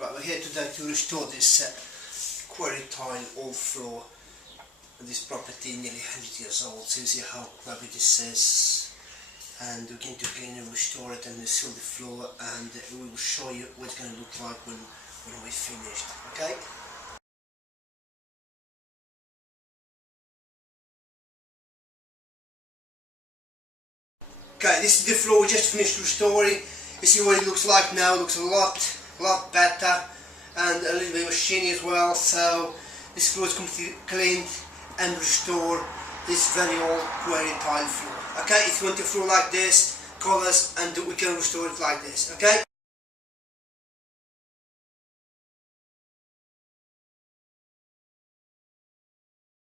Right, we're here today to restore this quarry tile old floor. This property nearly 100 years old, so you see how crappy this is. And we're going to clean and restore it and seal the floor, and we will show you what it's going to look like when we're finished, okay? Okay, this is the floor we just finished restoring. You see what it looks like now. It looks a lot better and a little bit more shiny as well. So this floor is completely cleaned and restored. This very old quarry tile floor. Okay, if you want a floor like this, call us and we can restore it like this. Okay.